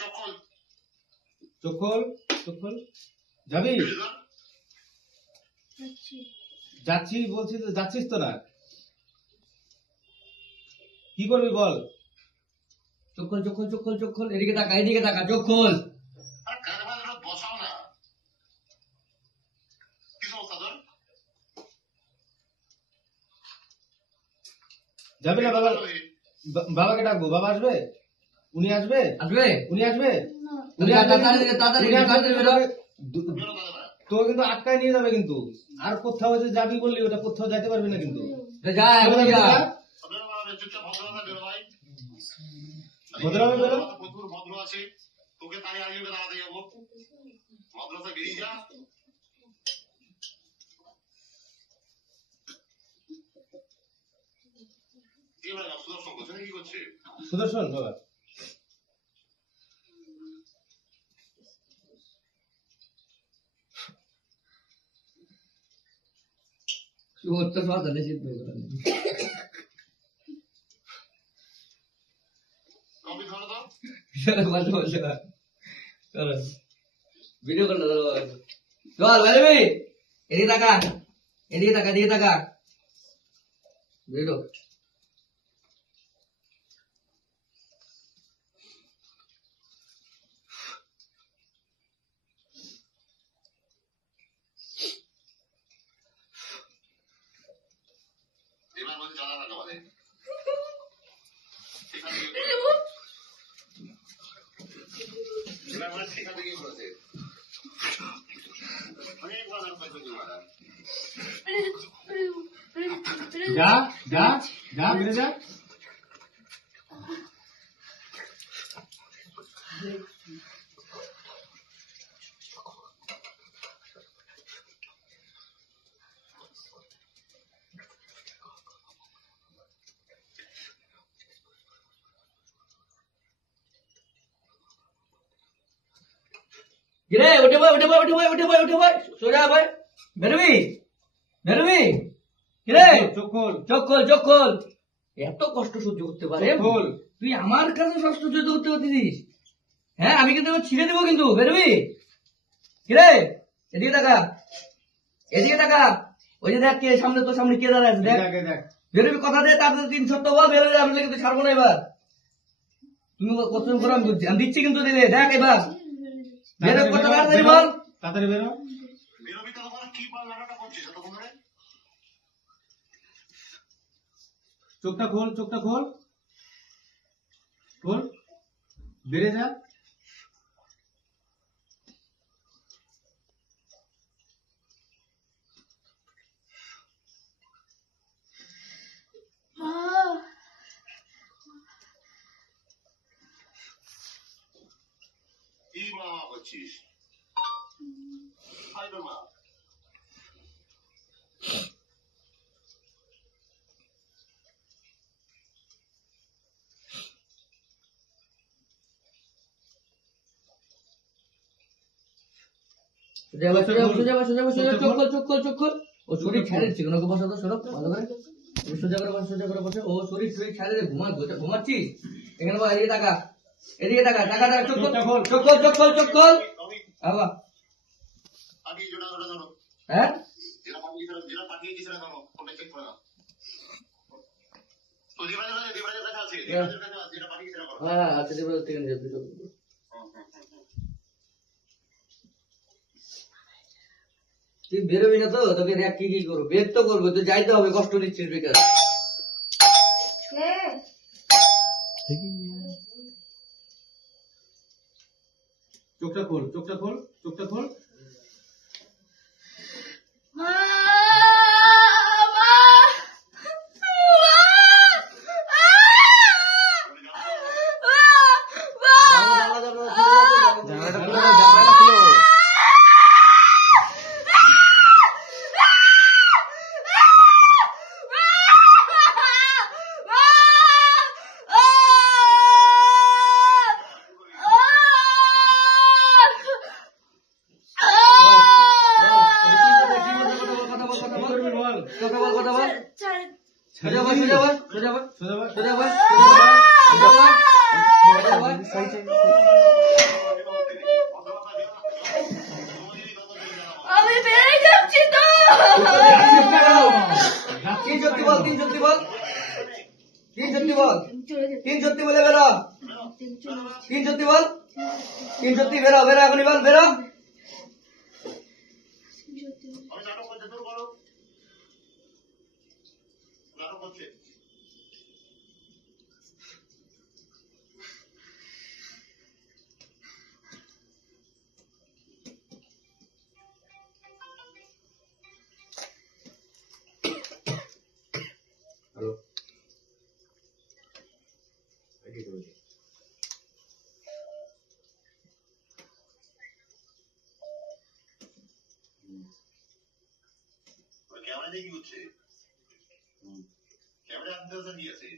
চোখ খোল, চোখ খোল। যাবি? যাচ্ছি বলছি তো, যাচ্ছিস তো না? কি করবি বল? চোখ খোল, চোখ খোল, চোখ খোল, চোখ খোল। এদিকে তাকা, এদিকে তাকা, চোখ খোল। যাবি না? বাবা, বাবাকে ডাকবো। বাবা আসবে? উনি আসবে? আসবে? উনি আসবে? উনি তো কিন্তু আটকায় নিয়ে যাবে কিন্তু। আর কোথাও যে যাবি বললি, ওটা কোথাও যাইতে পারবি না কিন্তু। যা, এখন যা। ভদ্রভাবে বেরো। ভদ্র আছে, তোকে তাই আগে দাঁড়াতে যাবো, ভদ্রতা বেরিয়ে যা। সুদর্শন করছে কি করছে? সুদর্শন বাবা, ভিডিও কল চল ভাই, এদিকে তাকা, এদিকে তাকা, এদিকে তাকা। ভিডিও এবার বলছে জানা থাকা বলে সেখান থেকে করেছে যা যা যা, বেড়ে যা। রে উঠে ভাই, উঠে ভাই, উঠে ভাই, উঠে ভাই, উঠে ভাই, সোজা ভাই। বেরোবি? বেরোবি? রে চোখ খোল, চোখ খোল, চোখ খোল। এত কষ্ট সহ্য করতে পারে? চোখ খোল। তুই আমার কাছে কষ্ট সহ্য করতে পারতিস? হ্যাঁ, আমি কিন্তু ছিঁড়ে দেবো কিন্তু। বেরোবি? কিরে এদিকে তাকা, এদিকে তাকা। ওই যে দেখ কে সামনে, তোর সামনে কে দাঁড়ায় আছে, দেখ। বেরোবি? কথা দে, তাদের 3 সপ্তাহ বল বেরোবে। আমি কিন্তু ছাড়বো না এবার। তুমি কত করে আমি দিচ্ছি কিন্তু, দিলে দেখ এবার। বেরো, কত তাড়াতাড়ি বল। তাড়াতাড়ি বেরো। বেরোবি তো কি বল নাটকটা করছিস এতক্ষণ ধরে? চোখটা খোল, চোখটা খোল, খোল, বেড়ে যা। কি মা করছিস? খাইবে মা। চোখ খোল, চোখ খোল, চোখ খোল। ও শরীর ছেড়ে ছিল না, বসা তো সরব ভালো করে। সোজা করে বসে, সোজা করে বসে। ও শরীর ছেড়ে দে, ঘুমাচ্ছিস? এখানে বল, এদিকে তাকা, এদিকে তাকা, টাকা টাকা। চোখ খোল, চোখ খোল, চোখ খোল, চোখ খোল। বাবা আগে জোড়া জোড়া ধরো। হ্যাঁ, যেটা পাঠিয়েছিস না ধরো, ফোনটা চেক করে নাও। তো দেবরাজের কাছে আছে, দেবরাজের কাছে আছে, যেটা পাঠিয়েছিস না করো। হ্যাঁ, আচ্ছা দেবরাজ থেকে নিয়ে যাবি। তুই বেরোবি না তো? তোকে দেখ কি কি করবো, বের তো করবো, তুই যাইতে হবে, কষ্ট দিচ্ছিস বেকার। চোখটা খোল, চোখটা খোল, চোখটা খোল। চলে যেতে তিন সত্যি বলে বেরো, তিন সত্যি বল, তিন সত্যি বেরো, বেরো এখনই বল, বেরো। আমি নাটক করতে শুরু করো। নাটক করছে। ওই ক্যামেরা দিয়ে কি হচ্ছে? ক্যামেরা আনতে হচ্ছে কি আছে?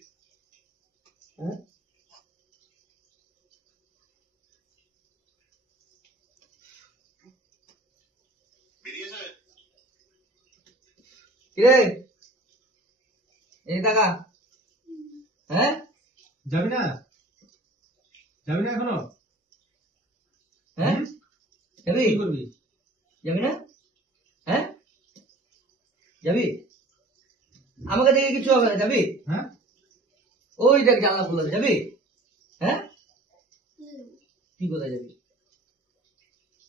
হ্যাঁ? বেরিয়েছে? কিরে এই টাকা, হ্যাঁ যাবি না? যাবি না এখনো? হ্যাঁ যাবি, কি করবি? যাবি না? হ্যাঁ যাবি? আমাকে দেখে কিছু হবে না, যাবি? হ্যাঁ? ওই দেখ জানলা খুলে, যাবি? হ্যাঁ তুই কোথায় যাবি?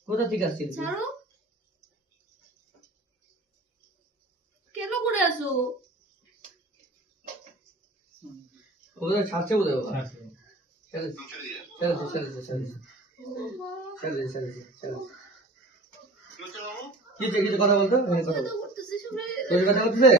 কোথা থেকে আসছিস তুই? ছাড়ো কেন করে আসো ওদের ছাড়ছে বোধহয় বাবা। আচ্ছা। ছেড়ে তুমি ছেড়ে দিয়ে। ছেড়ে ছেড়ে ছেড়ে ছেড়ে ছেড়ে ছেড়ে কি হচ্ছে বাবু? কিছু কিছু কথা বলতো, কথা বল। করতেছি শুনে তোর কথা বলতেছে।